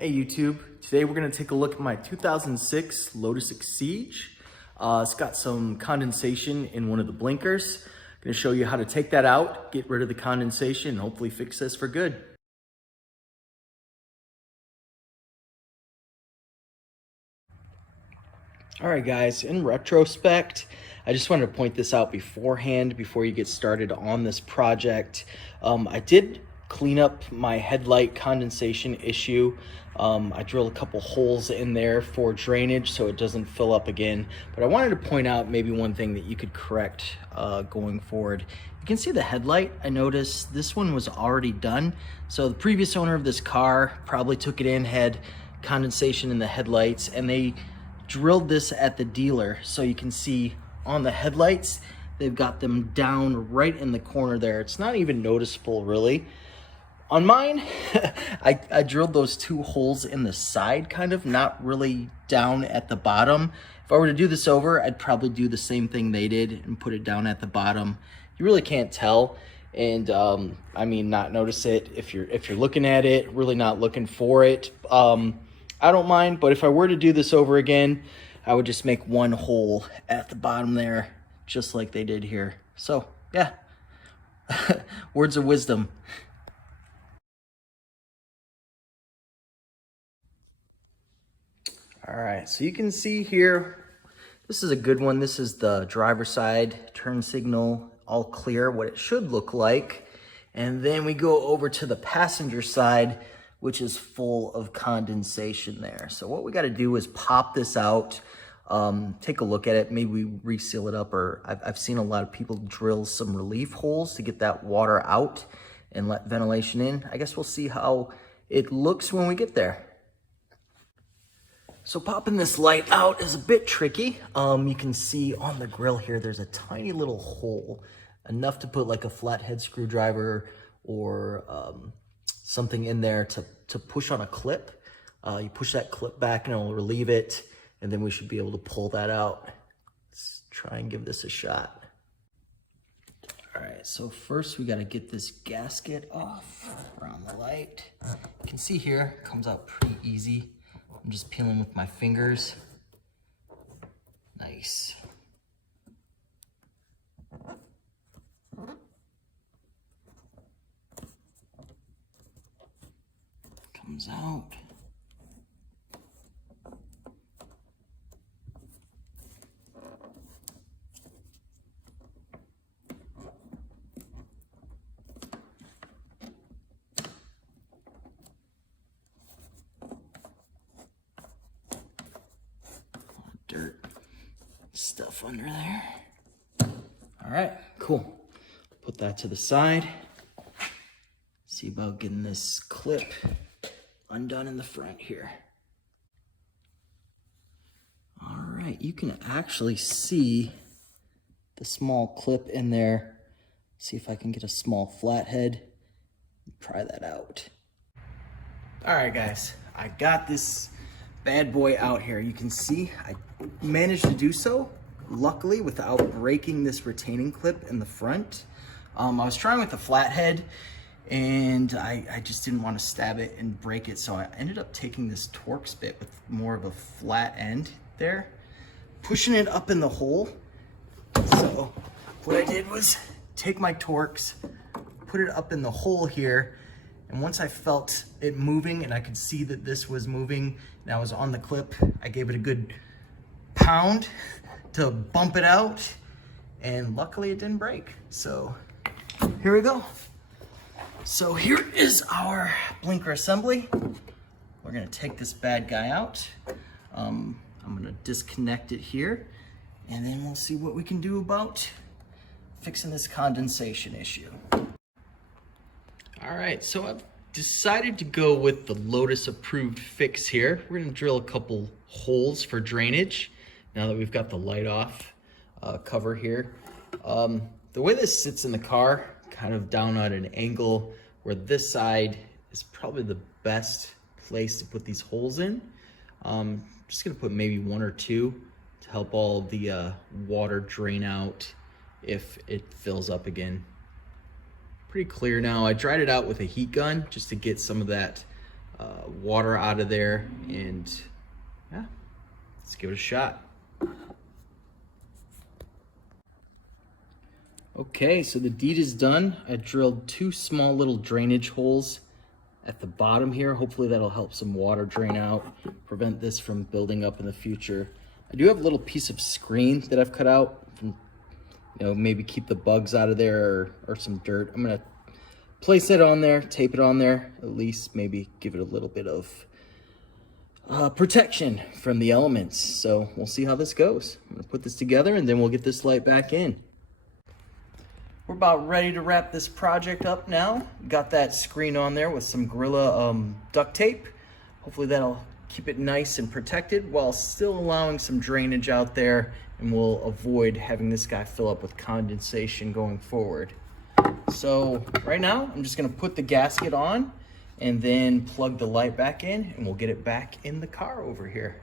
Hey YouTube, today we're going to take a look at my 2006 Lotus Exige. It's got some condensation in one of the blinkers. I'm going to show you how to take that out, get rid of the condensation, and hopefully fix this for good. All right guys, in retrospect, I just wanted to point this out beforehand, before you get started on this project. I did clean up my headlight condensation issue. I drilled a couple holes in there for drainage so it doesn't fill up again. But I wanted to point out maybe one thing that you could correct going forward. You can see the headlight. I noticed this one was already done. So the previous owner of this car probably took it in, had condensation in the headlights, and they drilled this at the dealer. So you can see on the headlights, they've got them down right in the corner there. It's not even noticeable really. On mine, I drilled those two holes in the side, kind of, not really down at the bottom. If I were to do this over, I'd probably do the same thing they did and put it down at the bottom. You really can't tell, and I mean, not notice it if you're looking at it, really not looking for it. I don't mind, but if I were to do this over again, I would just make one hole at the bottom there, just like they did here. So yeah, words of wisdom. All right, so you can see here, this is a good one. This is the driver's side, turn signal, all clear, what it should look like. And then we go over to the passenger side, which is full of condensation there. So what we gotta do is pop this out, take a look at it, maybe we reseal it up, or I've seen a lot of people drill some relief holes to get that water out and let ventilation in. I guess we'll see how it looks when we get there. So popping this light out is a bit tricky. You can see on the grill here, there's a tiny little hole, enough to put like a flathead screwdriver or something in there to push on a clip. You push that clip back and it'll relieve it, and then we should be able to pull that out. Let's try and give this a shot. All right, so first we gotta get this gasket off around the light. You can see here, it comes out pretty easy. I'm just peeling with my fingers. Nice. Comes out. Dirt stuff under there. All right, cool. Put that to the side. See about getting this clip undone in the front here. All right, you can actually see the small clip in there. See if I can get a small flathead and pry that out. All right, guys, I got this bad boy out here. You can see I managed to do so, luckily, without breaking this retaining clip in the front. I was trying with a flathead, and I just didn't want to stab it and break it, so I ended up taking this Torx bit with more of a flat end there, pushing it up in the hole. So what I did was take my Torx, put it up in the hole here, and once I felt it moving and I could see that this was moving and I was on the clip, I gave it a good pound to bump it out, and luckily it didn't break. So here we go. So here is our blinker assembly. We're gonna take this bad guy out. I'm gonna disconnect it here, and then we'll see what we can do about fixing this condensation issue. All right, so I've decided to go with the Lotus approved fix here. We're gonna drill a couple holes for drainage now that we've got the light off cover here. The way this sits in the car, kind of down at an angle where this side is probably the best place to put these holes in. I'm just gonna put maybe one or two to help all the water drain out if it fills up again. Pretty clear now. I dried it out with a heat gun just to get some of that water out of there, and yeah, let's give it a shot. Okay, so the deed is done. I drilled 2 small little drainage holes at the bottom here. Hopefully that'll help some water drain out, prevent this from building up in the future. I do have a little piece of screen that I've cut out from, maybe keep the bugs out of there, or some dirt. I'm gonna place it on there, tape it on there, at least maybe give it a little bit of protection from the elements. So we'll see how this goes. I'm gonna put this together and then we'll get this light back in. We're about ready to wrap this project up now. Got that screen on there with some Gorilla duct tape. Hopefully that'll keep it nice and protected while still allowing some drainage out there, and we'll avoid having this guy fill up with condensation going forward. So right now, I'm just gonna put the gasket on and then plug the light back in, and we'll get it back in the car over here.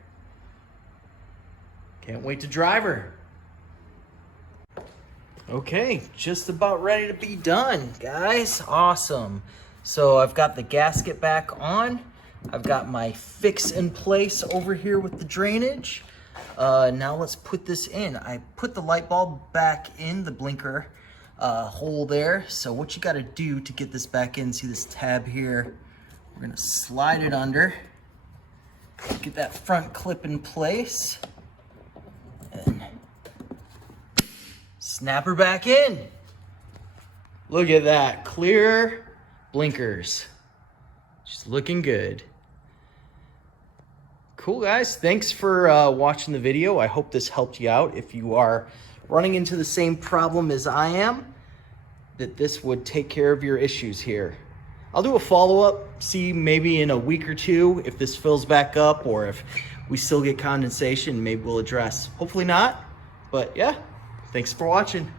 Can't wait to drive her. Okay, just about ready to be done, guys. Awesome. So I've got the gasket back on. I've got my fix in place over here with the drainage. Now let's put this in. I put the light bulb back in the blinker hole there. So what you gotta do to get this back in, see this tab here, we're gonna slide it under, get that front clip in place, and snap her back in. Look at that, clear blinkers. She's looking good. Cool, guys. Thanks for watching the video. I hope this helped you out. If you are running into the same problem as I am, that this would take care of your issues here. I'll do a follow-up, see maybe in a week or two if this fills back up, or if we still get condensation, maybe we'll address. Hopefully not, but yeah. Thanks for watching.